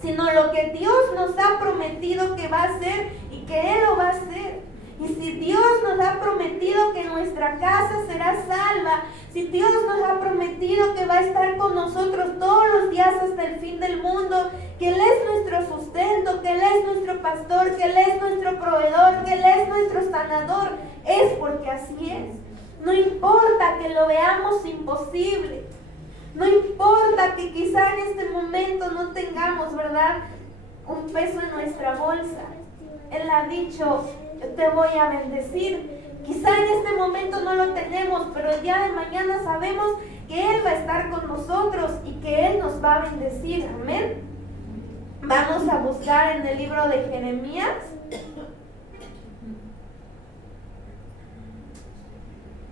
sino lo que Dios nos ha prometido que va a hacer y que Él lo va a hacer. Y si Dios nos ha prometido que nuestra casa será salva, si Dios nos ha prometido que va a estar con nosotros todos los días hasta el fin del mundo, que Él es nuestro sustento, que Él es nuestro pastor, que Él es nuestro proveedor, que Él es nuestro sanador, es porque así es. No importa que lo veamos imposible, no importa que quizá en este momento no tengamos, ¿verdad?, un peso en nuestra bolsa. Él ha dicho, yo te voy a bendecir. Quizá en este momento no lo tenemos, pero el día de mañana sabemos que Él va a estar con nosotros y que Él nos va a bendecir. Amén. Vamos a buscar en el libro de Jeremías.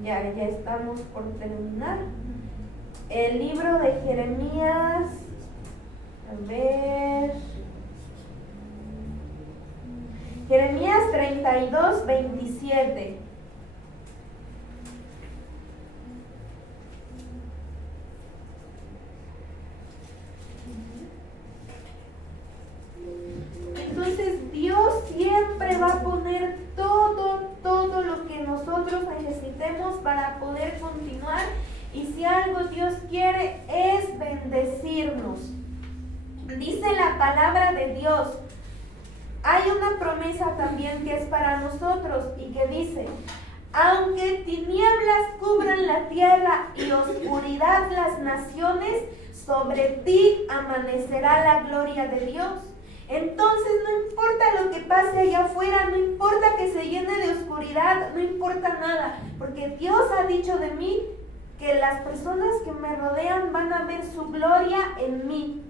Ya estamos por terminar. El libro de Jeremías, a ver, Jeremías 32, 27. Entonces Dios siempre va a poner todo lo que nosotros necesitemos para poder continuar. Y si algo Dios quiere es bendecirnos. Dice la palabra de Dios. Hay una promesa también que es para nosotros y que dice, aunque tinieblas cubran la tierra y oscuridad las naciones, sobre ti amanecerá la gloria de Dios. Entonces no importa lo que pase allá afuera, no importa que se llene de oscuridad, no importa nada, porque Dios ha dicho de mí que las personas que me rodean van a ver su gloria en mí.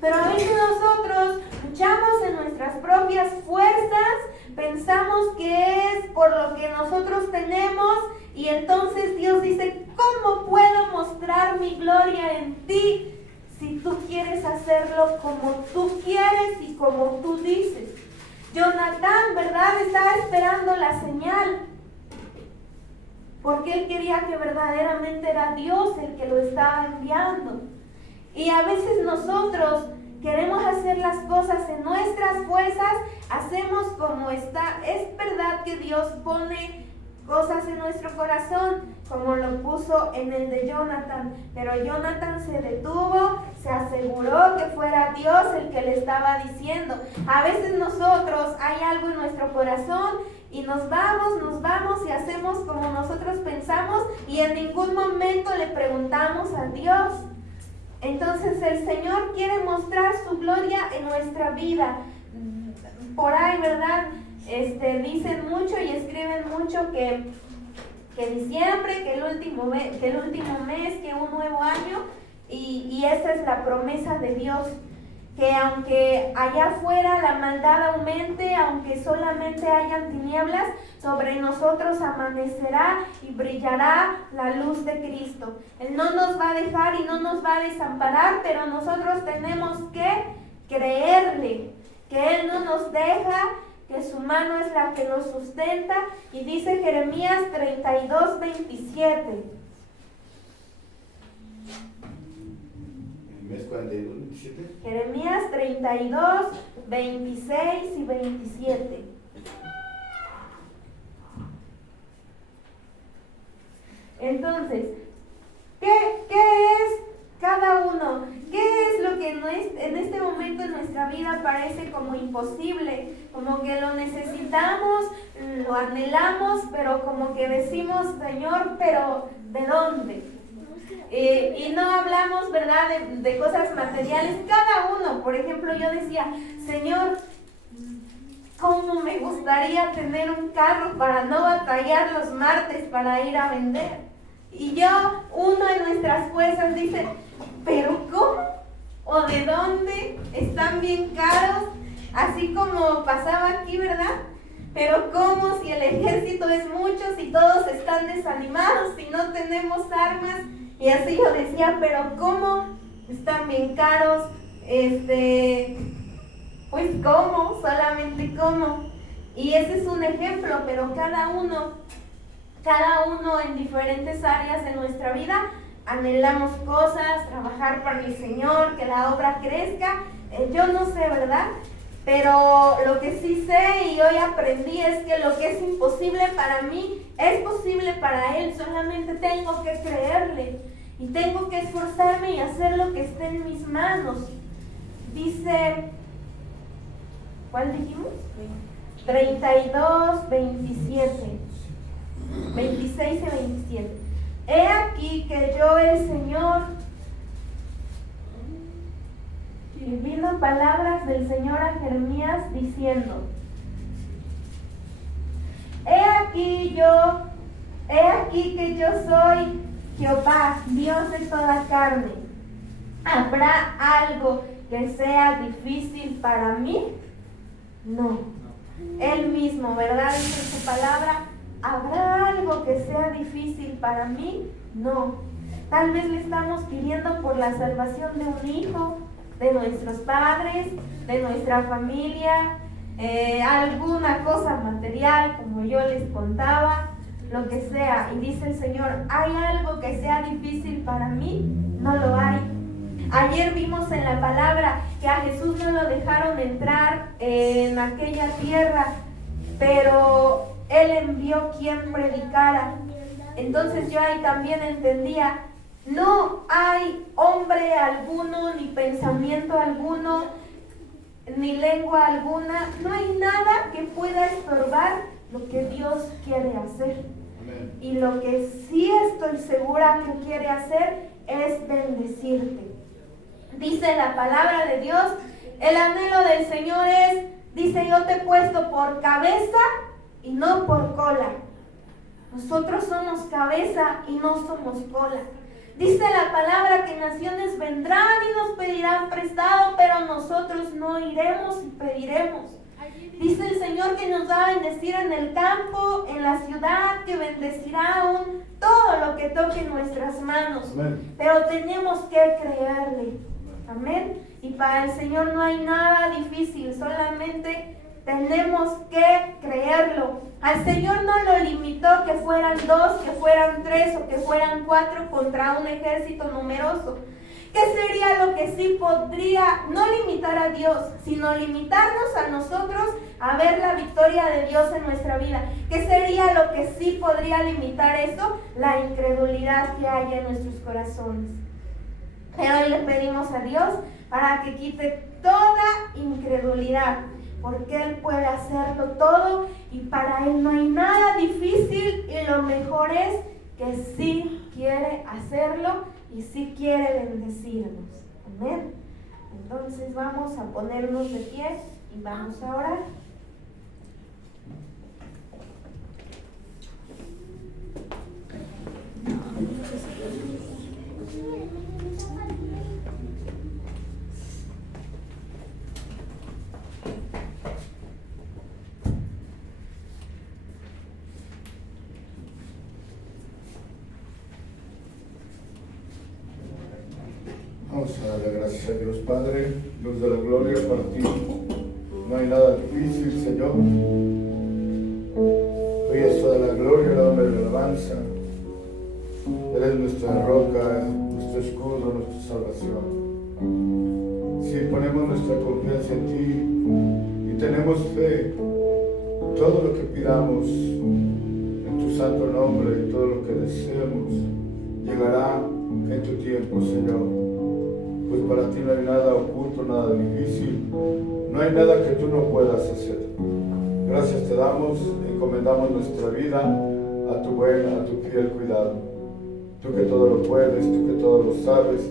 Pero a veces nosotros luchamos en nuestras propias fuerzas, pensamos que es por lo que nosotros tenemos y entonces Dios dice, ¿cómo puedo mostrar mi gloria en ti si tú quieres hacerlo como tú quieres y como tú dices? Jonatán, ¿verdad? Estaba esperando la señal porque él quería que verdaderamente era Dios el que lo estaba enviando. Y a veces nosotros queremos hacer las cosas en nuestras fuerzas, hacemos como está. Es verdad que Dios pone cosas en nuestro corazón, como lo puso en el de Jonathan, pero Jonathan se detuvo, se aseguró que fuera Dios el que le estaba diciendo. A veces nosotros hay algo en nuestro corazón y nos vamos y hacemos como nosotros pensamos y en ningún momento le preguntamos a Dios. Entonces el Señor quiere mostrar su gloria en nuestra vida. Por ahí, ¿verdad? Dicen mucho y escriben mucho que diciembre, que el último mes, que un nuevo año, y esa es la promesa de Dios, que aunque allá afuera la maldad aumente, aunque solamente hayan tinieblas, sobre nosotros amanecerá y brillará la luz de Cristo. Él no nos va a dejar y no nos va a desamparar, pero nosotros tenemos que creerle, que Él no nos deja, que su mano es la que nos sustenta. Y dice Jeremías 32, 27. En el mes 42, 27. Jeremías 32, 26 y 27. Entonces, ¿qué es cada uno? ¿Qué es lo que en este momento en nuestra vida parece como imposible? Como que lo necesitamos, lo anhelamos, pero como que decimos, Señor, pero ¿de dónde? Y no hablamos, ¿verdad?, de cosas materiales. Cada uno, por ejemplo, yo decía, Señor, ¿cómo me gustaría tener un carro para no batallar los martes para ir a vender? Y uno de nuestras fuerzas dice, ¿pero cómo? ¿O de dónde? Están bien caros, así como pasaba aquí, ¿verdad? Pero ¿cómo si el ejército es mucho, si todos están desanimados, si no tenemos armas? Y así yo decía, ¿pero cómo? Están bien caros, pues ¿cómo? Solamente ¿cómo? Y ese es un ejemplo, pero cada uno en diferentes áreas de nuestra vida anhelamos cosas, trabajar para el Señor, que la obra crezca. Yo no sé, ¿verdad? Pero lo que sí sé y hoy aprendí es que lo que es imposible para mí es posible para Él. Solamente tengo que creerle y tengo que esforzarme y hacer lo que esté en mis manos. Dice, ¿cuál dijimos? 32, 27. 26 y 27. He aquí que yo, el Señor, y vino palabras del Señor a Jeremías diciendo, he aquí que yo soy Jehová, Dios de toda carne. ¿Habrá algo que sea difícil para mí? No. Él mismo, ¿verdad? Dice en su palabra, ¿habrá algo que sea difícil para mí? No. Tal vez le estamos pidiendo por la salvación de un hijo, de nuestros padres, de nuestra familia, alguna cosa material, como yo les contaba, lo que sea. Y dice el Señor, ¿hay algo que sea difícil para mí? No lo hay. Ayer vimos en la palabra que a Jesús no lo dejaron entrar en aquella tierra, pero Él envió quien predicara. Entonces yo ahí también entendía, no hay hombre alguno, ni pensamiento alguno, ni lengua alguna, no hay nada que pueda estorbar lo que Dios quiere hacer. Amén. Y lo que sí estoy segura que quiere hacer es bendecirte. Dice la palabra de Dios, el anhelo del Señor es, dice, yo te he puesto por cabeza y no por cola. Nosotros somos cabeza y no somos cola. Dice la palabra que naciones vendrán y nos pedirán prestado, pero nosotros no iremos y pediremos. Dice el Señor que nos va a bendecir en el campo, en la ciudad, que bendecirá aún todo lo que toque en nuestras manos. Amén. Pero tenemos que creerle. Amén. Y para el Señor no hay nada difícil, solamente tenemos que creerlo. Al Señor no lo limitó que fueran 2, que fueran 3 o que fueran 4 contra un ejército numeroso. ¿Qué sería lo que sí podría no limitar a Dios, sino limitarnos a nosotros a ver la victoria de Dios en nuestra vida? ¿Qué sería lo que sí podría limitar eso? La incredulidad que hay en nuestros corazones. Pero hoy le pedimos a Dios para que quite toda incredulidad, porque Él puede hacerlo todo y para Él no hay nada difícil, y lo mejor es que sí quiere hacerlo y sí quiere bendecirnos. Amén. Entonces vamos a ponernos de pie y vamos a orar. Vamos a darle gracias a Dios Padre, Dios de la gloria, para ti no hay nada difícil, Señor. Hoy es toda la gloria, la honra y la alabanza. Eres nuestra roca, nuestro escudo, nuestra salvación. Si ponemos nuestra confianza en ti y tenemos fe, todo lo que pidamos en tu santo nombre y todo lo que deseemos llegará en tu tiempo, Señor. Pues para ti no hay nada oculto, nada difícil, no hay nada que tú no puedas hacer. Gracias te damos, encomendamos nuestra vida a tu buen, a tu fiel cuidado. Tú que todo lo puedes, tú que todo lo sabes,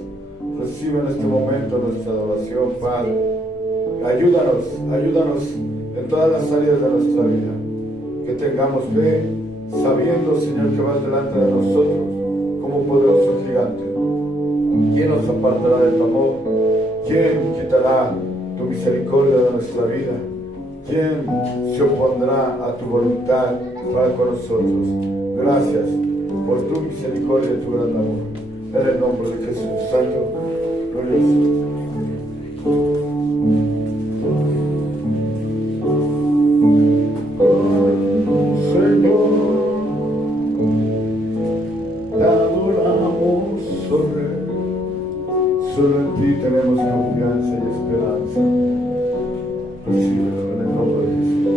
recibe en este momento nuestra adoración, Padre. Ayúdanos en todas las áreas de nuestra vida. Que tengamos fe, sabiendo, Señor, que vas delante de nosotros como poderoso gigante. ¿Quién nos apartará de tu amor? ¿Quién quitará tu misericordia de nuestra vida? ¿Quién se opondrá a tu voluntad para con nosotros? Gracias por tu misericordia y tu gran amor. En el nombre de Jesús Santo, glorioso. Señor, te adoramos, oh Rey. Solo en ti tenemos confianza y esperanza. Recíbelo en el nombre de Jesús.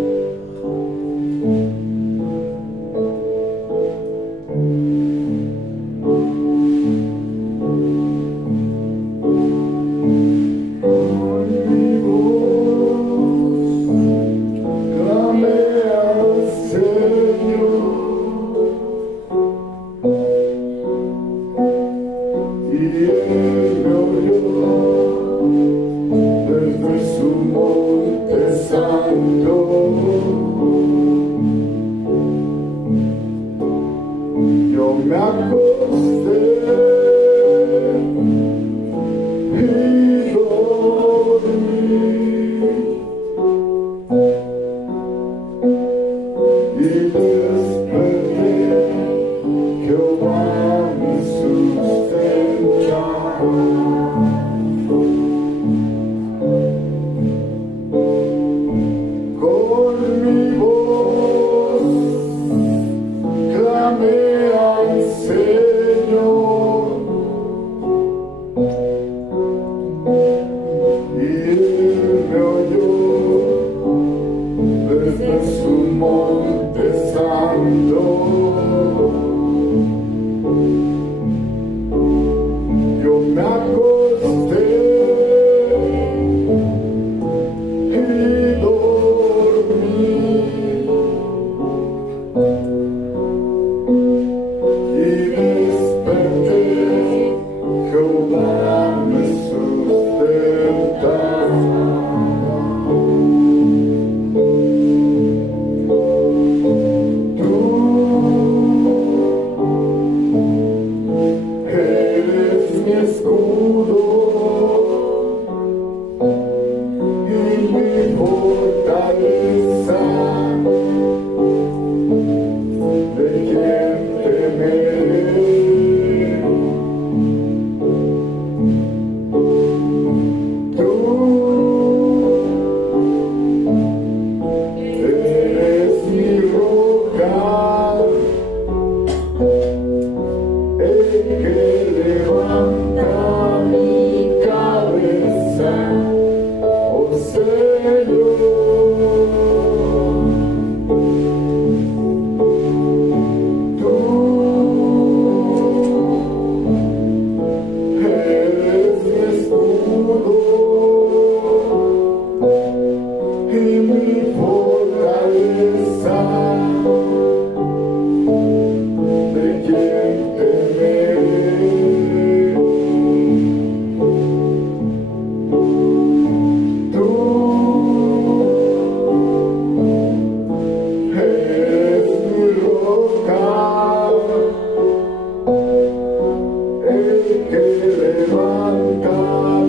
Levanta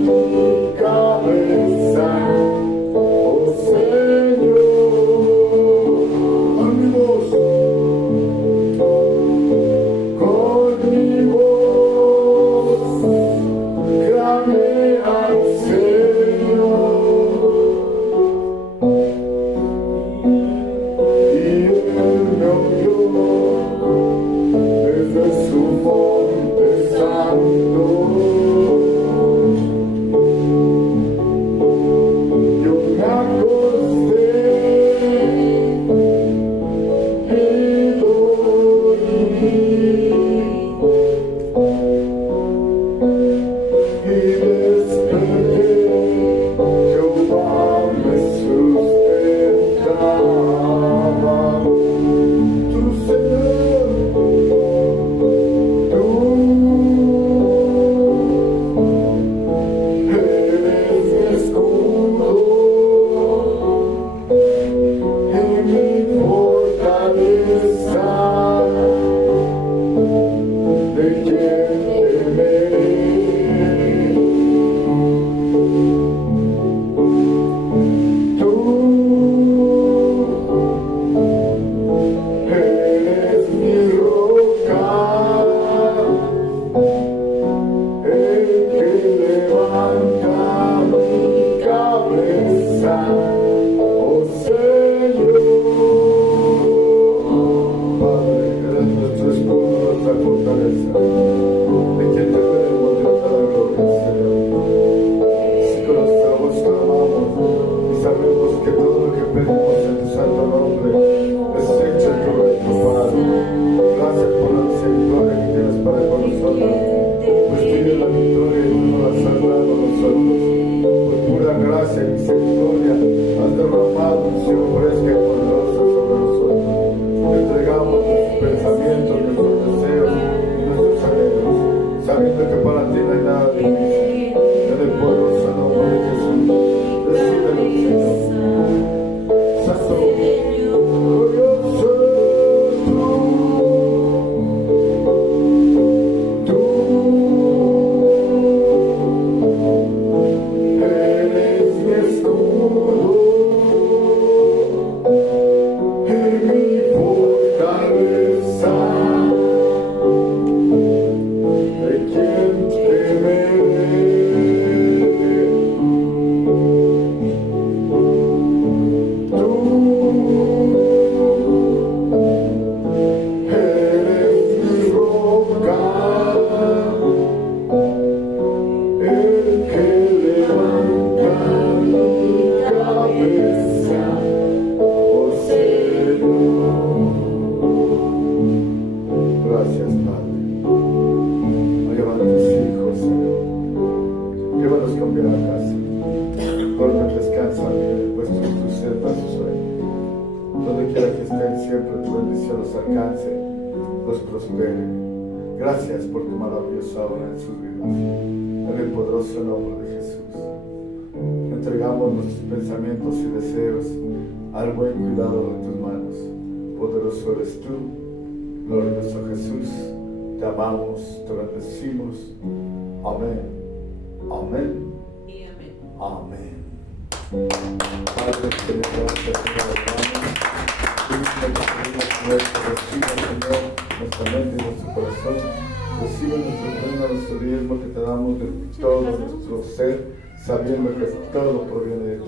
tu cabeza, oh Señor. lo que pedimos en tu santo nombre es hecho en tu reino, Padre. Gracias por la misericordia que tienes para con nosotros, pues tienes la victoria y tú nos la has dado a nosotros. Por pura gracia y misericordia has derramado un cielo fresca y poderosa sobre nosotros. Te entregamos nuestros pensamientos, nuestros deseos y nuestros anhelos, sabiendo que para ti no hay nada difícil. En el poderoso nombre de Jesús, recíbelo, Señor. Santo, glorioso tú eres mi escudo y mi fortaleza. ¿De quién temeré? Tú eres mi roca, el que levanta mi cabeza, oh Señor. Gracias, Padre. Llevan a tus hijos, Señor. Llévalos con bien a casa. Duermen, descansan, puestos en tu celda, su sueño. Donde quiera que estén, siempre tu bendición los alcance, los prospere. Gracias por tu maravillosa obra en sus vidas. En el poderoso nombre de Jesús. Entregamos nuestros pensamientos y deseos al buen cuidado de tus manos. Poderoso eres tú, glorioso Jesús. Te amamos, te bendecimos. Amén. Amén. Y amén. Amén. Padre, te doy gracias, Señor, hermanos. Recibe, Señor, nuestra mente y nuestro corazón. Recibe nuestro reino, nuestro diezmo que te damos de todo nuestro ser, sabiendo que todo proviene de ti.